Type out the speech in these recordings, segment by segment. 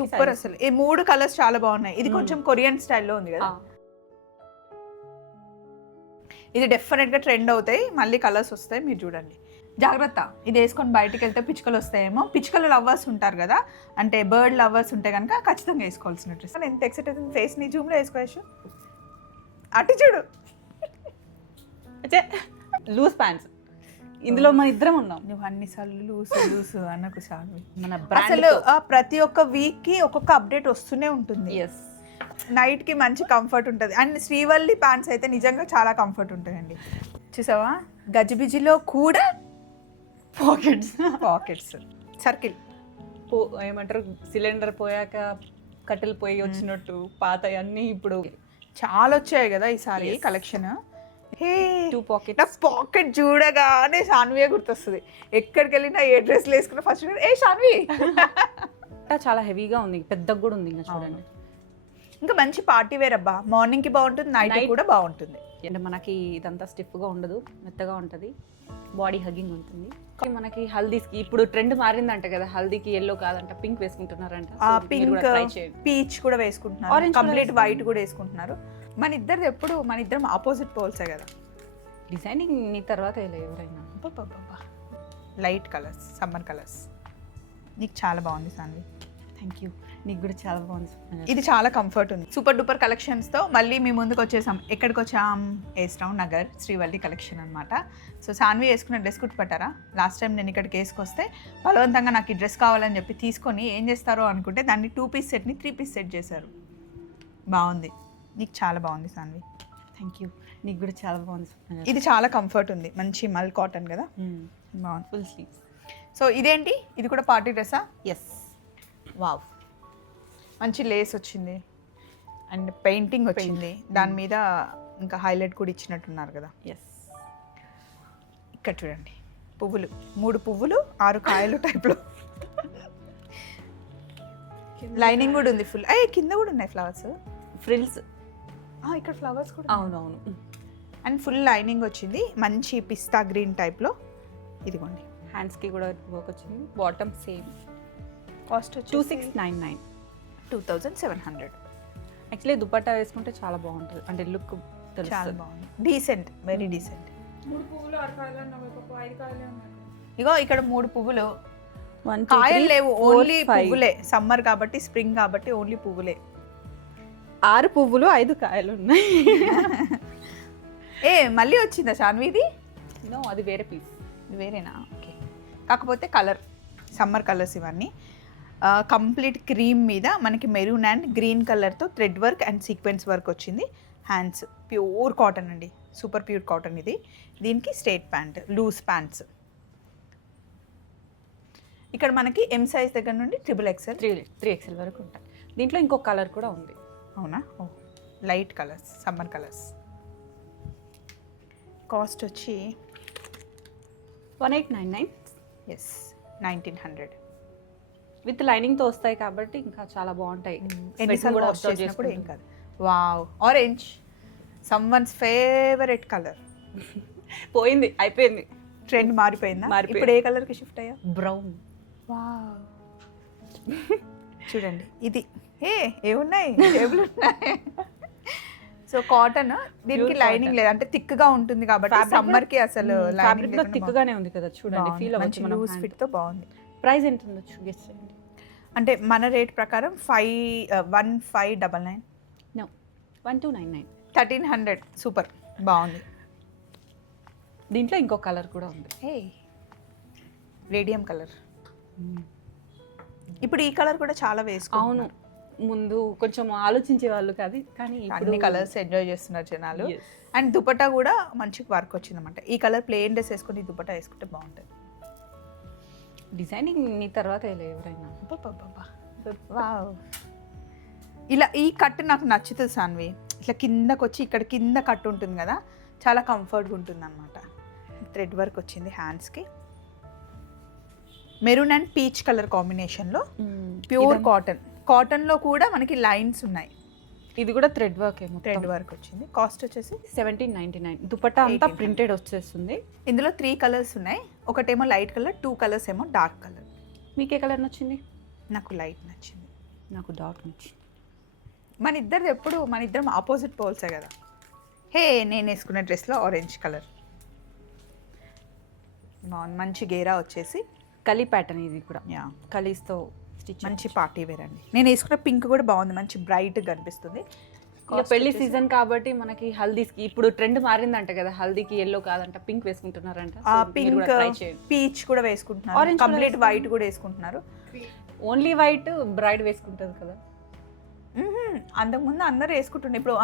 Super అసలు. ఈ 3 colours చాలా బాగున్నాయి. ఇది కొంచెం కొరియన్ స్టైల్లో ఉంది కదా. ఇది డెఫినెట్ గా ట్రెండ్ అవుతాయి, మళ్ళీ కలర్స్ వస్తాయి, మీరు చూడండి. జాగ్రత్త, ఇది వేసుకొని బయటికి వెళ్తే పిచ్చుకలు వస్తాయేమో. పిచ్చుకలు లవర్స్ ఉంటారు కదా, అంటే బర్డ్ లవర్స్ ఉంటే కనుక ఖచ్చితంగా వేసుకోవాల్సిన డ్రెస్. ఎంత ఎక్సైట్ అవుతుంది, ఫేస్ ని జూమ్లో వేసుకోవచ్చు. అటు చూడు, లూజ్ ప్యాంట్స్. ఇందులో మన ఇద్దరం ఉన్నాం. నువ్వు అన్నిసార్లు లూస్ లూస్ అన్నకు చాలు. మన అసలు ప్రతి ఒక్క వీక్ కి ఒక్కొక్క అప్డేట్ వస్తూనే ఉంటుంది. నైట్ కి మంచి కంఫర్ట్ ఉంటుంది. అండ్ శ్రీవల్లి ప్యాంట్స్ అయితే నిజంగా చాలా కంఫర్ట్ ఉంటాయండి. చూసావా, గజిబిజిలో కూడా పాకెట్స్ సర్కిల్. ఏమంటారు, సిలిండర్ పోయాక కట్టెలు పోయి వచ్చినట్టు పాత అన్నీ ఇప్పుడు చాలా వచ్చాయి కదా ఈసారి కలెక్షన్. హే, 2 pockets. పాకెట్ చూడగానే సాన్వియే గుర్తొస్తుంది. ఎక్కడికి వెళ్ళినా ఏ డ్రెస్లు వేసుకున్నా ఫస్ట్ ఏ సాన్వి. చాలా హెవీగా ఉంది, పెద్దగా కూడా ఉంది. ఇంకా చూడండి, ఇంకా మంచి పార్టీ వేర్ అబ్బా. మార్నింగ్ కి బాగుంటుంది, నైట్ కూడా బాగుంటుంది. అంటే మనకి ఇదంతా స్టిఫ్గా ఉండదు, మెత్తగా ఉంటుంది, బాడీ హగ్గింగ్ ఉంటుంది. మనకి హల్దీస్కి ఇప్పుడు ట్రెండ్ మారిందంట కదా, హల్దీకి ఎల్లో కాదంట, పింక్ వేసుకుంటున్నారంట. పింక్, పీచ్ కూడా వేసుకుంటున్నారు, కంప్లీట్ వైట్ కూడా వేసుకుంటున్నారు. మన ఇద్దరం ఆపోజిట్ పోల్సే కదా. డిజైనింగ్ నీ తర్వాత ఎవరైనా లైట్ కలర్స్, సమ్మర్ కలర్స్. నీకు చాలా బాగుంది సాన్వి. Thank you. నీకు కూడా చాలా బాగుంది. ఇది చాలా కంఫర్ట్ ఉంది. సూపర్ డూపర్ కలెక్షన్స్తో మళ్ళీ మీ ముందుకు వచ్చేసాం. ఎక్కడికి వచ్చాం? ఏస్టౌన్ నగర్ శ్రీవల్లి కలెక్షన్ అనమాట. సో సాన్వి వేసుకున్న డ్రెస్ కుట్టుపట్టారా? లాస్ట్ టైం నేను ఇక్కడికి వేసుకొస్తే బలవంతంగా నాకు ఈ డ్రెస్ కావాలని చెప్పి తీసుకొని ఏం చేస్తారో అనుకుంటే దాన్ని 2 పీస్ సెట్ని 3 పీస్ సెట్ చేశారు. బాగుంది, నీకు చాలా బాగుంది సాన్వి. Thank you. నీకు కూడా చాలా బాగుంది. ఇది చాలా కంఫర్ట్ ఉంది, మంచి మల్ కాటన్ కదా, బాగుంది. Full sleeves. సో ఇదేంటి, ఇది కూడా పార్టీ డ్రెస్సా? ఎస్. వావ్, మంచి లేస్ వచ్చింది అండ్ పెయింటింగ్ వచ్చింది. దాని మీద ఇంకా హైలైట్ కూడా ఇచ్చినట్టున్నారు కదా. ఎస్. ఇక్కడ చూడండి, పువ్వులు, 3 పువ్వులు 6 కాయలు టైప్లో. లైనింగ్ కూడా ఉంది ఫుల్. కింద కూడా ఉన్నాయి ఫ్లవర్స్, ఫ్రిల్స్. ఇక్కడ ఫ్లవర్స్ కూడా. అవునవును. అండ్ ఫుల్ లైనింగ్ వచ్చింది, మంచి పిస్తా గ్రీన్ టైప్లో. ఇదిగోండి, హ్యాండ్స్కి కూడా వర్క్ వచ్చింది. Bottom same. కాస్ట్ వచ్చి 2699. 2700. యాక్చువల్లీ దుపట్టా వేసుకుంటే చాలా బాగుంటుంది, అంటే లుక్ చాలా బాగుంది, డీసెంట్, వెరీ డీసెంట్. 3 పువ్వులు 6 కాయలు అన్నావు, 5 కాయలే ఉన్నాయి. ఇగో ఇక్కడ 3 పువ్వులు, కాయలు లేవు, ఓన్లీ పువ్వులే. సమ్మర్ కాబట్టి, స్ప్రింగ్ కాబట్టి ఓన్లీ పువ్వులే. 6 పువ్వులు 5 కాయలు ఉన్నాయి. మళ్ళీ వచ్చిందా సాన్విది? నో, అది వేరే పీస్. వేరేనా? ఓకే. కాకపోతే కలర్, సమ్మర్ కలర్స్ ఇవన్నీ. కంప్లీట్ క్రీమ్ మీద మనకి మెరూన్ అండ్ గ్రీన్ కలర్తో thread work and sequence work వచ్చింది. హ్యాండ్స్ ప్యూర్ కాటన్ అండి, సూపర్ ప్యూర్ కాటన్ ఇది. దీనికి స్ట్రేట్ ప్యాంట్, లూజ్ ప్యాంట్స్. ఇక్కడ మనకి ఎం సైజ్ దగ్గర నుండి XXL, 3XL వరకు ఉంటాయి. దీంట్లో ఇంకొక కలర్ కూడా ఉంది. అవునా? Light colours, summer colours. Cost వచ్చి 1899. ఎస్, 1900. విత్ లైనింగ్తో వస్తాయి కాబట్టి ఇంకా చాలా బాగుంటాయి. ఎన్నిసార్లు వాష్ చేసినా కూడా ఏం కాదు. Wow, orange, someone's favourite colour. పోయింది, అయిపోయింది, ట్రెండ్ మారిపోయిందా? ఇప్పుడు ఏ కలర్కి షిఫ్ట్ అయ్యా? బ్రౌన్. వావ్, చూడండి ఇది. ఏమున్నాయి, టేబుల్ ఉన్నాయి. సో కాటన్, దీనికి లైనింగ్ లేదు, అంటే థిక్ గా ఉంటుంది కాబట్టి సమ్మర్ కి అసలు ఫ్యాబ్రిక్ లో థిక్ గానే ఉంది కదా. చూడండి, ఫీల్ అవ్వచ్చు, లూజ్ ఫిట్ తో బాగుంది. ప్రైస్ ఎంత ఉండొచ్చు గెస్ చేయండి. అంటే మన రేట్ ప్రకారం 1599. నో, 1299. 1300. సూపర్, బాగుంది. దీంట్లో ఇంకో కలర్ కూడా ఉంది, రేడియం కలర్. ఇప్పుడు ఈ కలర్ కూడా చాలా వేసుకో. అవును, ముందు కొంచెం ఆలోచించే వాళ్ళు కాదు, కానీ అన్ని కలర్స్ ఎంజాయ్ చేస్తున్నారు జనాలు. అండ్ దుపట్టా కూడా మంచి వర్క్ వచ్చిందన్నమాట. ఈ కలర్ ప్లెయిన్ డ్రెస్ వేసుకుని దుపట్టా వేసుకుంటే బాగుంటుంది. డిజైనింగ్ నీ తర్వాత ఎవరైనా. వావ్, ఇలా ఈ కట్ నాకు నచ్చుతుంది సాన్వి. ఇట్లా కిందకు వచ్చి ఇక్కడ కింద కట్ ఉంటుంది కదా, చాలా కంఫర్ట్గా ఉంటుంది అనమాట. థ్రెడ్ వర్క్ వచ్చింది హ్యాండ్స్కి. మెరూన్ అండ్ పీచ్ కలర్ కాంబినేషన్లో ప్యూర్ కాటన్. కాటన్లో కూడా మనకి లైన్స్ ఉన్నాయి. ఇది కూడా థ్రెడ్ వర్క్, ఏమో థ్రెడ్ వర్క్ వచ్చింది. కాస్ట్ వచ్చేసి 1799. దుపట్టా అంతా ప్రింటెడ్ వచ్చేస్తుంది. ఇందులో 3 కలర్స్ ఉన్నాయి. ఒకటేమో లైట్ కలర్, 2 కలర్స్ ఏమో డార్క్ కలర్. మీకే కలర్ నచ్చింది? నాకు లైట్ నచ్చింది. నాకు డాట్ నుంచి మన ఇద్దరిది ఎప్పుడు మన ఇద్దరం ఆపోజిట్ పోల్సే కదా. హే నేను వేసుకున్న డ్రెస్లో ఆరెంజ్ కలర్ బాగుంది, మంచి గేరా వచ్చేసి కలీ ప్యాటర్న్ ఇది కూడా యా కలీస్తో స్టిచ్ మంచి పార్టీ వేర్ అండి. నేను వేసుకున్న పింక్ కూడా బాగుంది, మంచి బ్రైట్గా కనిపిస్తుంది. ఇక పెళ్లి సీజన్ కాబట్టి మనకి హల్దీస్కి ఇప్పుడు ట్రెండ్ మారిందంట కదా, హల్దీకి ఎల్లో కాదంట పింక్ వేసుకుంటున్నారంట. పింక్ పీచ్ కూడా వేసుకుంటున్నారు, Orange కంప్లీట్ వైట్ కూడా వేసుకుంటున్నారు. ఓన్లీ వైట్ బ్రైడ్ వేసుకుంటుంది కదా. అంతకుముందు అందరూ వేసుకుంటుండే, ఇప్పుడు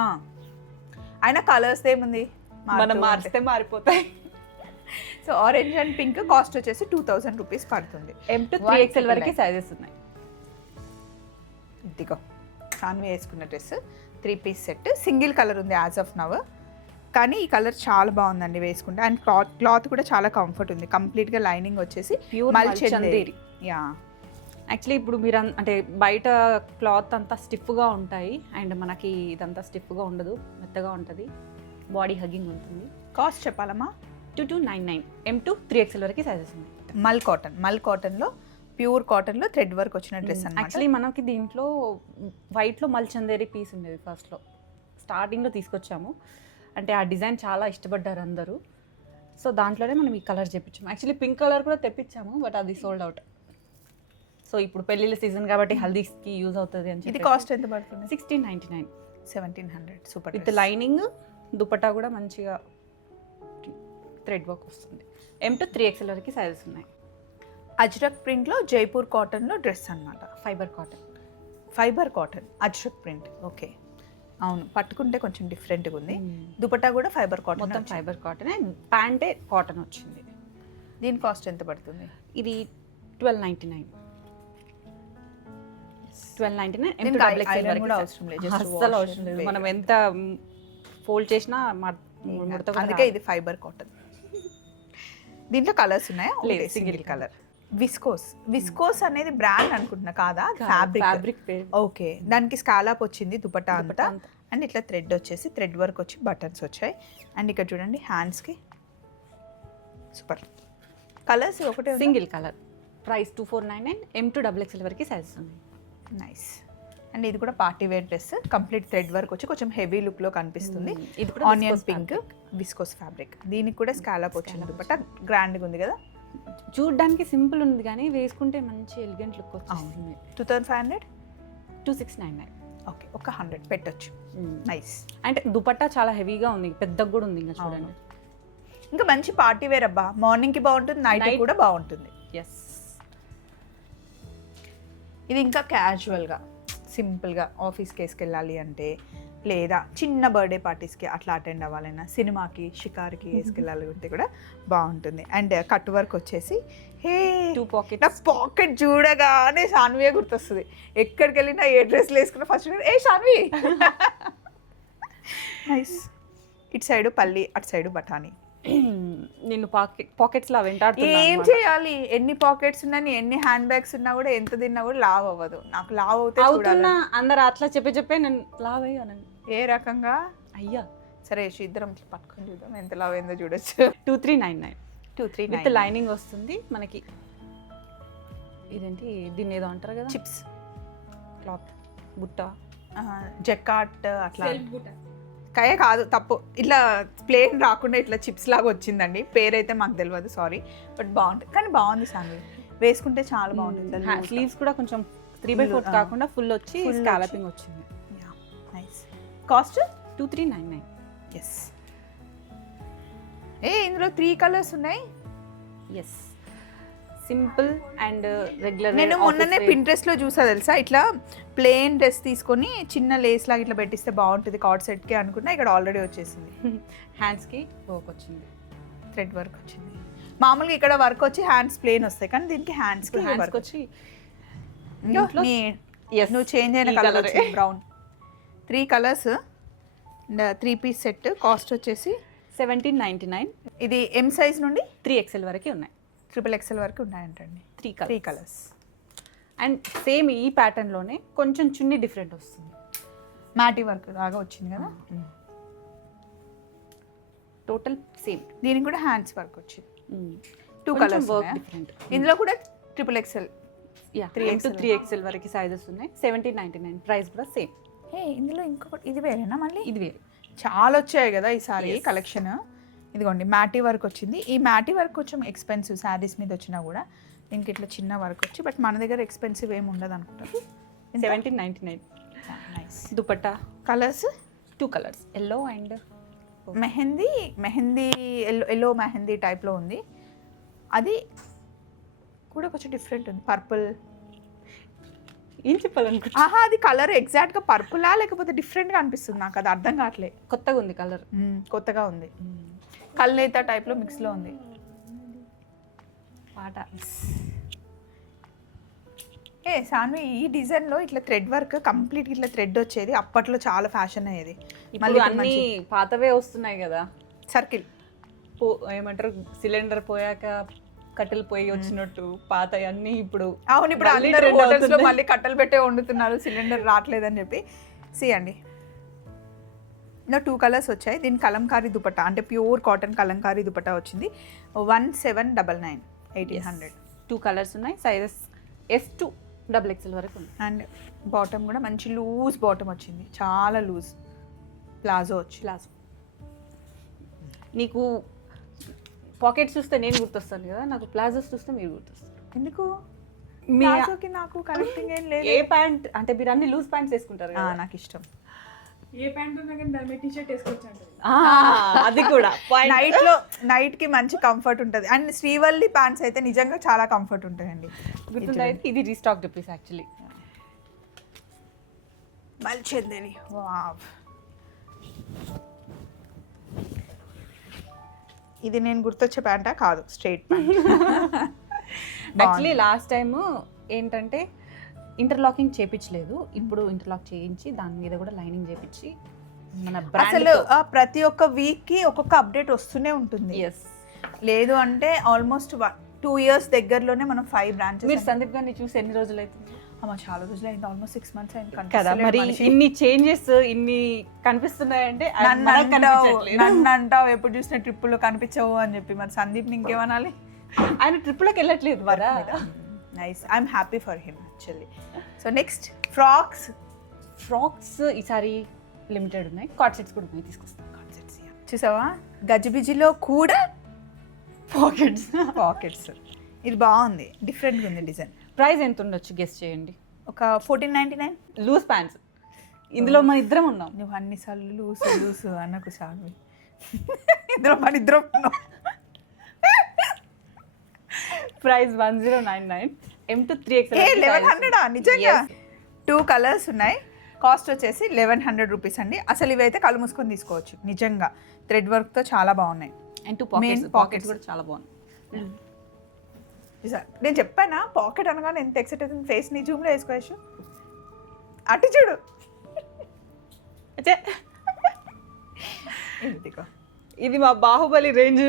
అయినా కలర్స్ ఏముంది మనం మార్చితే మారిపోతాయి. So orange and pink cost వచ్చేసి 2000 రూపీస్ పడుతుంది. M to 3XL వరకు సైజెస్ ఉన్నాయి. ఇదిగో సాన్వి వేసుకున్న dress 3 piece set, single colour ఉంది యాజ్ ఆఫ్ నవ్, కానీ ఈ కలర్ చాలా బాగుందండి వేసుకుంటే. అండ్ క్లాత్ కూడా చాలా కంఫర్ట్ ఉంది, కంప్లీట్గా లైనింగ్ వచ్చేసి ప్యూర్ చందేరి. యా యాక్చువల్లీ ఇప్పుడు మీరు అంటే బయట క్లాత్ అంతా స్టిఫ్గా ఉంటాయి, అండ్ మనకి ఇదంతా స్టిఫ్గా ఉండదు, మెత్తగా ఉంటుంది, బాడీ హగ్గింగ్ ఉంటుంది. కాస్ట్ చెప్పాలమ్మా? 2299 M to 3XL వరకు సైజెస్ ఉన్నాయి. మల్ కాటన్లో ప్యూర్ కాటన్లో థ్రెడ్ వర్క్ వచ్చిన డ్రెస్ అన్నమాట. యాక్చువల్లీ మనకి దీంట్లో వైట్లో మల్చందేరి పీస్ ఉండేది ఫస్ట్లో, స్టార్టింగ్లో తీసుకొచ్చాము. అంటే ఆ డిజైన్ చాలా ఇష్టపడ్డారు అందరూ, సో దాంట్లోనే మనం ఈ కలర్ చెప్పించాము. యాక్చువల్లీ పింక్ కలర్ కూడా తెప్పించాము, బట్ అది సోల్డ్ అవుట్. సో ఇప్పుడు పెళ్ళిళ్ళ సీజన్ కాబట్టి హల్దీస్కి యూజ్ అవుతుంది అని ఇది కాస్ట్ ఎంత పడుతుంది? 1699, 1700. సూపర్ విత్ లైనింగ్, దుపట్టా కూడా మంచిగా థ్రెడ్ వర్క్ వస్తుంది. M to 3XL వరకు సైజెస్ ఉన్నాయి. అజ్రక్ ప్రింట్లో జైపూర్ కాటన్లో డ్రెస్ అనమాట. Fibre cotton ajrak print. Okay, అవును, పట్టుకుంటే కొంచెం డిఫరెంట్గా ఉంది. దుపట్టా కూడా ఫైబర్ కాటన్, మొత్తం ఫైబర్ కాటన్, ప్యాంటే కాటన్ వచ్చింది. దీని కాస్ట్ ఎంత పడుతుంది? ఇది 1299. కూడా అవసరం లేదు, అస్సలు అవసరం లేదు. మనం ఎంత ఫోల్డ్ చేసినా ముడత కూడా అందుకే ఇది ఫైబర్ కాటన్. దీంట్లో కలర్స్ ఉన్నాయా? లేదు, సింగిల్ కలర్. విస్కోస్ అనేది బ్రాండ్ అనుకుంటున్నా, కాదా? ఫ్యాబ్రిక్ పేరు. ఓకే, దానికి స్కాలాప్ వచ్చింది దుపట్టా అంతా, అండ్ ఇట్లా థ్రెడ్ వచ్చేసి థ్రెడ్ వర్క్ వచ్చి బటన్స్ వచ్చాయి. అండ్ ఇక్కడ చూడండి హ్యాండ్స్కి సూపర్. కలర్స్ ఒకటే single colour. Price 2499. M to XXL వరకు సైజెస్ ఉన్నాయి. నైస్. అండ్ ఇది కూడా party wear dress, complete thread work వచ్చి కొంచెం హెవీ లుక్లో కనిపిస్తుంది. ఇది కూడా ఆనియన్ పింక్ విస్కోస్ ఫ్యాబ్రిక్, దీనికి కూడా స్కాలాప్ వచ్చింది దుపట్టా, గ్రాండ్గా ఉంది కదా. చూడడానికి సింపుల్ ఉంది కానీ వేసుకుంటే మంచి ఎలిగెంట్ లుక్ వచ్చింది. 2500. 2699. ఓకే, ఒక 100 పెట్టొచ్చు. నైస్. అంటే దుపట్టా చాలా హెవీగా ఉంది, పెద్దగా కూడా ఉంది. ఇంకా చూడండి, ఇంకా మంచి పార్టీ వేర్ అబ్బా, మార్నింగ్కి బాగుంటుంది, నైట్ కూడా బాగుంటుంది. ఎస్, ఇది ఇంకా క్యాజువల్గా సింపుల్గా ఆఫీస్కి వేసుకెళ్ళాలి అంటే, లేదా చిన్న బర్త్డే పార్టీస్కి అట్లా అటెండ్ అవ్వాలన్నా, సినిమాకి షికార్కి వేసుకెళ్ళాలి అంటే కూడా బాగుంటుంది. అండ్ కట్ వర్క్ వచ్చేసి హే 2 pockets. నా పాకెట్ చూడగానే సాన్వియే గుర్తొస్తుంది. ఎక్కడికి వెళ్ళినా ఏ డ్రెస్లు వేసుకున్నా ఫస్ట్ ఏ సాన్వి. నైస్. ఇటు సైడు పల్లి, అటు సైడు బఠానీ. నిన్ను పాకెట్స్లో వెంటాడుతున్నా. ఏం చేయాలి, ఎన్ని పాకెట్స్ ఉన్నా, ఎన్ని హ్యాండ్ బ్యాగ్స్ ఉన్నా కూడా, ఎంత తిన్నా కూడా లావ్ అవ్వదు. నాకు లావ్ అవుతున్నా అందరు అట్లా చెప్పే నేను లావ్ అయ్యాను. ఏ రకంగా అయ్యా? సరే ఇద్దరం పట్టుకొని చూద్దాం ఎంత లావ్ అయిందో చూడొచ్చు. 2399 విత్ లైనింగ్ వస్తుంది మనకి. ఇదేంటి దీన్ని ఏదో అంటారు కదా, చిప్స్ క్లాత్ బుట్ట, జకాట్ అట్లా కయ కాదు, తప్పు. ఇట్లా ప్లేన్ రాకుండా ఇట్లా చిప్స్ లాగా వచ్చిందండి, పేరైతే మాకు తెలియదు, సారీ. బట్ బాగుంటుంది, కానీ బాగుంది సాంగ్, వేసుకుంటే చాలా బాగుంటుంది. స్లీవ్స్ కూడా కొంచెం 3/4 కాకుండా ఫుల్ వచ్చి స్కాలపింగ్ వచ్చింది. నైస్. కాస్ట్ 2399. ఎస్. ఇందులో 3 కలర్స్ ఉన్నాయి. Yes, simple and regular. నేను మొన్ననే పింట్రెస్ట్లో చూసా తెలుసా, ఇట్లా ప్లెయిన్ డ్రెస్ తీసుకొని చిన్న లేస్ లాగా ఇట్లా పెట్టిస్తే బాగుంటుంది కార్డ్ సెట్కి అనుకున్నా. ఇక్కడ ఆల్రెడీ వచ్చేసింది. హ్యాండ్స్కి వర్క్ వచ్చింది, థ్రెడ్ వర్క్ వచ్చింది. మామూలుగా ఇక్కడ వర్క్ వచ్చి హ్యాండ్స్ ప్లెయిన్ వస్తాయి, కానీ దీనికి హ్యాండ్స్కి వర్క్ వచ్చి నువ్వు చేంజ్ అయిన కలర్ వచ్చింది brown. 3 colours and 3 piece set. Cost వచ్చేసి 1799. ఇది M సైజ్ నుండి 3XL వరకే ఉన్నాయి, XXL వరకు ఉన్నాయంటండి. 3 కలర్స్. అండ్ సేమ్ ఈ ప్యాటర్న్లోనే కొంచెం చున్నీ డిఫరెంట్ వస్తుంది, మ్యాటీ వర్క్ లాగా వచ్చింది కదా. Total same. దీనికి కూడా హ్యాండ్స్ వర్క్ వచ్చింది. 2 కలర్స్ వర్క్ డిఫరెంట్. ఇందులో కూడా XXL యా 3XL. 3XL వరకు సైజెస్ ఉన్నాయి. 1799 ప్రైస్ కూడా సేమ్. ఇందులో ఇంకొకటి ఇది వేరేనా మళ్ళీ? ఇది వేరే. చాలా వచ్చాయి కదా ఈసారి Yes. కలెక్షన్. ఇదిగోండి మ్యాటీ వర్క్ వచ్చింది. ఈ మ్యాటీ వర్క్ కొంచెం ఎక్స్పెన్సివ్ శారీస్ మీద వచ్చినా కూడా దీనికి ఇట్లా చిన్న వర్క్ వచ్చి, బట్ మన దగ్గర ఎక్స్పెన్సివ్ ఏమి ఉండదు అనుకుంటా. 1799. Nice. Dupatta colours 2 colours, yellow and mehndi yellow mehndi టైప్లో ఉంది. అది కూడా కొంచెం డిఫరెంట్ ఉంది, పర్పుల్. ఏం చెప్పాలనుకుంటా, ఆహా, అది కలర్ ఎగ్జాక్ట్గా పర్పులా లేకపోతే డిఫరెంట్గా అనిపిస్తుంది నాకు, అది అర్థం కావట్లే. కొత్తగా ఉంది కలర్. కొత్తగా ఉంది, కల్నేత టైప్లో మిక్స్లో ఉంది. పాట సాన్వి, ఈ డిజైన్లో ఇట్లా థ్రెడ్ వర్క్ కంప్లీట్ ఇట్లా థ్రెడ్ వచ్చేది అప్పట్లో చాలా ఫ్యాషన్ అయ్యేది. మళ్ళీ అన్ని పాతవే వస్తున్నాయి కదా. సర్కిల్ ఏమంటారు, సిలిండర్ పోయాక కట్టెలు పోయి వచ్చినట్టు పాత అన్ని ఇప్పుడు. అవును, ఇప్పుడు మళ్ళీ అందరూ trend hotels లో అవుతున్నాయి. మళ్ళీ కట్టెలు పెట్టే వండుతున్నారు, సిలిండర్ రావట్లేదని చెప్పి. అండి ఇంకా 2 కలర్స్ వచ్చాయి. దీని కలంకారీ దుపట్టా అంటే ప్యూర్ కాటన్ కలంకారీ దుపట్టా వచ్చింది. 1799, 1800. 2 కలర్స్ ఉన్నాయి. సైజెస్ S to XXL వరకు ఉంది. అండ్ బాటమ్ కూడా మంచి లూజ్ బాటమ్ వచ్చింది, చాలా లూజ్ ప్లాజో వచ్చి. ప్లాజో నీకు పాకెట్స్ చూస్తే నేను గుర్తొస్తాను కదా, నాకు ప్లాజోస్ చూస్తే మీరు గుర్తొస్తారు. ఎందుకు? మీ ప్లాజోకి నాకు కనెక్టింగ్ ఏం లేదు. ఏ ప్యాంట్ అంటే మీరు అన్ని లూజ్ ప్యాంట్స్ వేసుకుంటారు కదా. నాకు ఇష్టం. ఏ ప్యాంట్ ఉన్నా కానీ దాని మీద టీ షర్ట్ వేసుకోవచ్చు అంటే అది కూడా నైట్ కి మంచి కంఫర్ట్ ఉంటుంది. అండ్ శ్రీవల్లి ప్యాంట్స్ అయితే నిజంగా చాలా కంఫర్ట్ ఉంటాయండి. గుర్తుందా? ఇది రీస్టాక్ పీస్ యాక్చువల్లీ. మల్చెందేరి, వావ్. ఇది నేను గుర్తొచ్చే ప్యాంటా? కాదు, straight pant. Actually last time ఏంటంటే ఇంటర్లాకింగ్ చేపించలేదు, ఇప్పుడు ఇంటర్లాక్ చేయించి దాని మీద కూడా లైనింగ్ చేపించి మన అసలు ప్రతి ఒక్క వీక్ కి ఒక్కొక్క అప్డేట్ వస్తూనే ఉంటుంది. ఎస్. లేదు అంటే ఆల్మోస్ట్ 2 years దగ్గరలోనే మనం 5 branches. మీరు సందీప్ గారిని చూసి ఎన్ని రోజులు అవుతుంది? చాలా రోజులు అయింది, ఆల్మోస్ట్ 6 months అయింది కదా. మరి ఇన్ని చేంజెస్ ఇన్ని కనిపిస్తున్నాయంటే నన్ను అంటావు ఎప్పుడు చూసిన ట్రిప్పులో కనిపించవు అని చెప్పి. మరి సందీప్ ఇంకేమనాలి? ఆయన ట్రిప్పులోకి వెళ్ళట్లేదు కదా. Nice, I'm happy for him actually. So next frocks ఈసారి లిమిటెడ్ ఉన్నాయి, కార్డ్ సెట్స్ కూడా ఉన్నాయి, తీసుకొస్తాం. చూసావా, గజిబిజిలో కూడా పాకెట్స్. ఇది బాగుంది, డిఫరెంట్గా ఉంది డిజైన్. ప్రైస్ ఎంత ఉండొచ్చు గెస్ చేయండి. ఒక 1499. లూజ్ ప్యాంట్స్ ఇందులో మన ఇద్దరం ఉన్నాం. నువ్వు అన్నిసార్లు లూసు అన్నకు సాగు. ఇందులో మన ఇద్దరం ఉన్నాం. ప్రైస్ 1099. M to 3XL 1100 నిజంగా. 2 కలర్స్ ఉన్నాయి, కాస్ట్ వచ్చేసి 1100 రూపీస్ అండి. అసలు ఇవైతే కళ్ళు మూసుకొని తీసుకోవచ్చు నిజంగా. థ్రెడ్ వర్క్తో చాలా బాగున్నాయి. అండ్ 2 పాకెట్స్ కూడా చాలా బాగుంది. నేను చెప్పానా పాకెట్ అనగానే ఎంత ఎక్సైట్ అవుతుంది. ఫేస్ నీ జూమ్లో వేసుకోవచ్చు, అటు చూడు. ఇది మా బాహుబలి రేంజ్.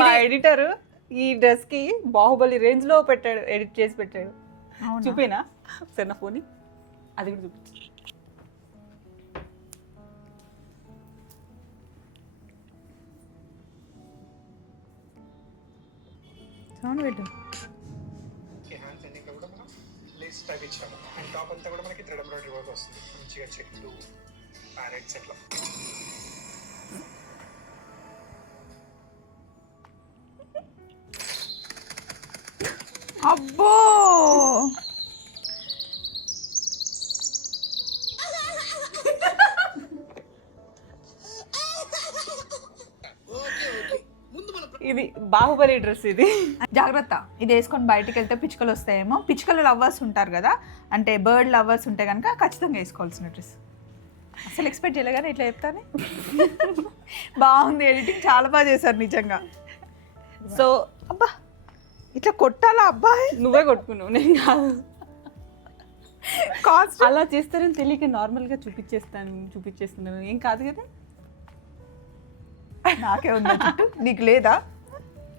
మా ఎడిటర్ ఈ డ్రెస్ కి బాహుబలి రేంజ్ లో పెట్టాడు, ఎడిట్ చేసి పెట్టాడు. చూపేనా సరే నా ఫోన్, అది కూడా చూపించు. సౌండ్ పెట్టు. హ్యాండ్స్ అన్నింటిలో కూడా మనం లేస్ టైప్ ఇచ్చాము. అండ్ టాప్ అంతా కూడా మనకి థ్రెడ్ ఎంబ్రాయిడరీ వర్క్ వస్తుంది, మంచిగా చెట్లు ప్యారెట్స్ ఎట్లా. అబ్బో, ఇది బాహుబలి డ్రెస్. ఇది జాగ్రత్త, ఇది వేసుకొని బయటికి వెళ్తే పిచ్చుకలు వస్తాయేమో. పిచ్చుకలు లవర్స్ ఉంటారు కదా, అంటే బర్డ్ లవర్స్ ఉంటే కనుక ఖచ్చితంగా వేసుకోవాల్సిన డ్రెస్. అసలు ఎక్స్పెక్ట్ చేయలే కానీ ఇట్లా చెప్తానే. బాగుంది, ఎడిటింగ్ చాలా బాగా చేశారు నిజంగా. సో అబ్బా, ఇట్లా కొట్టాలా అబ్బాయి? నువ్వే కొట్టుకున్నావు, నేను కాదు. కాస్ట్ అలా చేస్తారని తెలియక నార్మల్గా చూపించేస్తున్నాను, ఏం కాదు కదా. నాకే ఉంది చుట్టూ, నీకు లేదా?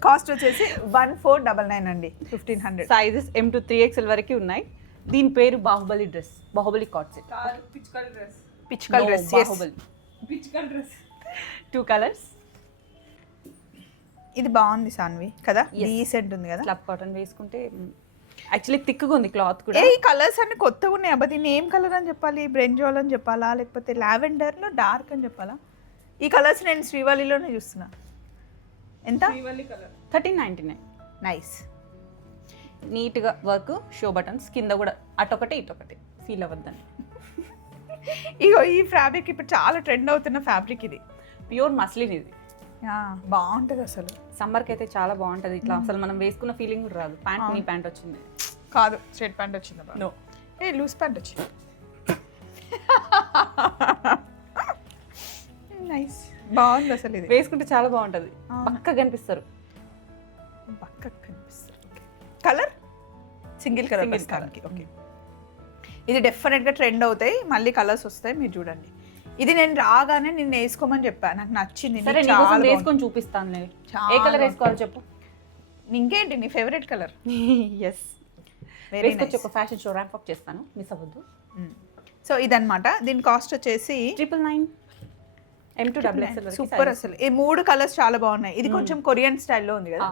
కాస్ట్ వచ్చేసి 1499 అండి, 1500. సైజెస్ M to 3XL వరకు ఉన్నాయి. దీని పేరు Baahubali dress, Baahubali card set. పిచ్చుకల్ డ్రెస్. పిచ్చుకల్ డ్రెస్, బాహుబలి. పిచ్చుకల్ డ్రెస్. 2 కలర్స్. ఇది బాగుంది సాన్వి కదా, Yes. డీసెంట్ ఉంది కదా. స్లబ్ కాటన్ వేసుకుంటే యాక్చువల్లీ థిక్గా ఉంది క్లాత్ కూడా. ఏ ఈ కలర్స్ అన్ని కొత్తగా ఉన్నాయి అబ్బా. దీన్ని ఏం కలర్ అని చెప్పాలి? బ్రెంజోల్ అని చెప్పాలా, లేకపోతే లావెండర్లో డార్క్ అని చెప్పాలా? ఈ కలర్స్ నేను శ్రీవల్లిలోనే చూస్తున్నా. ఎంత? శ్రీవల్లి కలర్ 1399. నైస్. నీట్గా వర్క్, షో బటన్స్ కింద కూడా అటొకటి ఇటొకటి, ఫీల్ అవ్వద్దని. ఇగో ఈ ఫ్యాబ్రిక్ ఇప్పుడు చాలా ట్రెండ్ అవుతున్న ఫ్యాబ్రిక్ ఇది. ప్యూర్ మస్లిన్ ఇది. బాగుంటుంది అసలు. సమ్మర్కి అయితే చాలా బాగుంటుంది. ఇట్లా అసలు మనం వేసుకున్న ఫీలింగ్ కూడా రాదు. ప్యాంట్ నీ ప్యాంట్ వచ్చింది. కాదు, స్ట్రైట్ ప్యాంట్ వచ్చింది. నో, ఏ లూజ్ ప్యాంట్ వచ్చింది. నైస్, బాగుంది అసలు. ఇది వేసుకుంటే చాలా బాగుంటుంది. పక్క కనిపిస్తారు. పక్కకు కనిపిస్తుంది. కలర్ సింగిల్ కలర్ Single ప్రస్తుతానికి. ఓకే, ఇది డెఫినెట్గా ట్రెండ్ అవుతాయి, మళ్ళీ కలర్స్ వస్తాయి, మీరు చూడండి. ఇది నేను రాగానే నిన్ను వేసుకోమని చెప్పాను, నాకు నచ్చింది. సరే, నీకు నీకోసం చాలా వేసుకొని చూపిస్తాను నేను. చాలా ఏ కలర్ వేసుకోవాలి చెప్పు. బాగుంది. ఇంకేంటి నీ ఫేవరెట్ కలర్? ఎస్, వేసుకొచ్చి ఒక ఫ్యాషన్ షో ర్యాంప్ అప్ చేస్తాను, మిస్ అవ్వద్దు. సో ఇదన్నమాట. దీని కాస్ట్ వచ్చేసి 999. M2XXL వరకు సూపర్. size. అసలు ఈ 3 కలర్స్ చాలా బాగున్నాయి. ఇది కొంచెం కొరియన్ స్టైల్లో ఉంది కదా.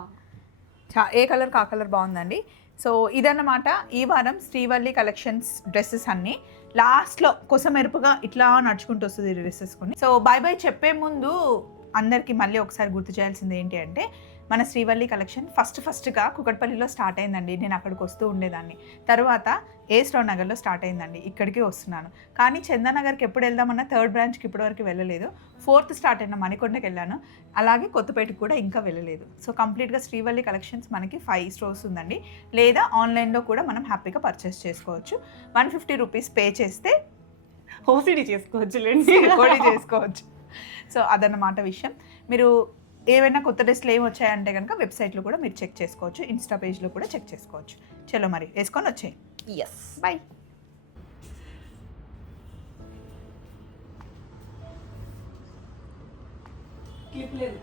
ఏ కలర్ ఆ కలర్ బాగుందండి. సో ఇదన్నమాట ఈ వారం శ్రీవల్లి కలెక్షన్స్ డ్రెస్సెస్ అన్నీ. లాస్ట్లో కొసమెరుపుగా ఇట్లా నడుచుకుంటూ వస్తుంది ఈ డ్రెస్సెస్ కొన్ని. సో బాయ్ బాయ్ చెప్పే ముందు అందరికీ మళ్ళీ ఒకసారి గుర్తు చేయాల్సింది ఏంటి అంటే, మన శ్రీవల్లి కలెక్షన్ ఫస్ట్గా కుకట్పల్లిలో స్టార్ట్ అయిందండి. నేను అక్కడికి వస్తూ ఉండేదాన్ని. తర్వాత ఏస్టౌన్ నగర్లో స్టార్ట్ అయిందండి. ఇక్కడికి వస్తున్నాను. కానీ చందానగర్కి ఎప్పుడు వెళ్దామన్నా 3rd బ్రాంచ్కి ఇప్పటివరకు వెళ్ళలేదు. 4th స్టార్ట్ అయిన మణికొండకి వెళ్ళాను. అలాగే కొత్తపేటకి కూడా ఇంకా వెళ్ళలేదు. సో కంప్లీట్గా శ్రీవల్లి కలెక్షన్స్ మనకి 5 స్టోర్స్ ఉందండి. లేదా ఆన్లైన్లో కూడా మనం హ్యాపీగా పర్చేస్ చేసుకోవచ్చు. 150 రూపీస్ పే చేస్తే ఓసిడి చేసుకోవచ్చు, కూడా చేసుకోవచ్చు. సో అదన్నమాట విషయం. మీరు ఏవైనా కొత్త డ్రెస్లు ఏమి వచ్చాయంటే కనుక వెబ్సైట్లో కూడా మీరు చెక్ చేసుకోవచ్చు, ఇన్స్టా పేజ్లో కూడా చెక్ చేసుకోవచ్చు. చలో మరి వేసుకొని వచ్చాయి. Yes, bye. క్లిప్ లేదు.